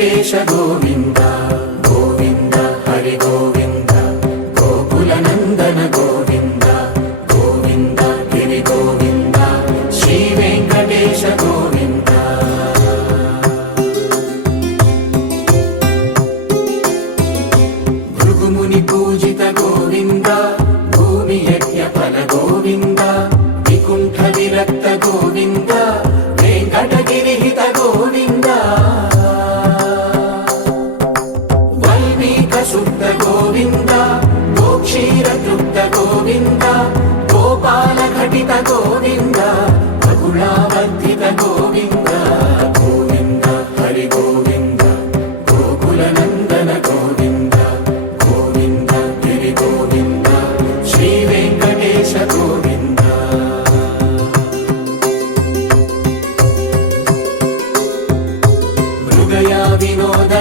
వెంకటేశ గోవింద గోవింద హరి గోవింద గోకుల నందన గోవింద గోవింద గిరి గోవింద శ్రీ వెంకటేశ గోవింద భృగుముని పూజిత గోవింద భూమి యజ్ఞ ఫల గోవింద వికుంఠ విరక్త గోవింద వెంకటగిరిహిత గోవింద వల్మీక శుద్ధ గోవింద గోక్షీర తృప్త గోవింద గోపాల ఘటిత గోవింద బహుళావర్ధిత గోవింద గోవింద హరి గోవింద గోకుల నందన గోవింద గోవింద గిరి గోవింద శ్రీ వెంకటేశ గోవింద మృగయా వినోద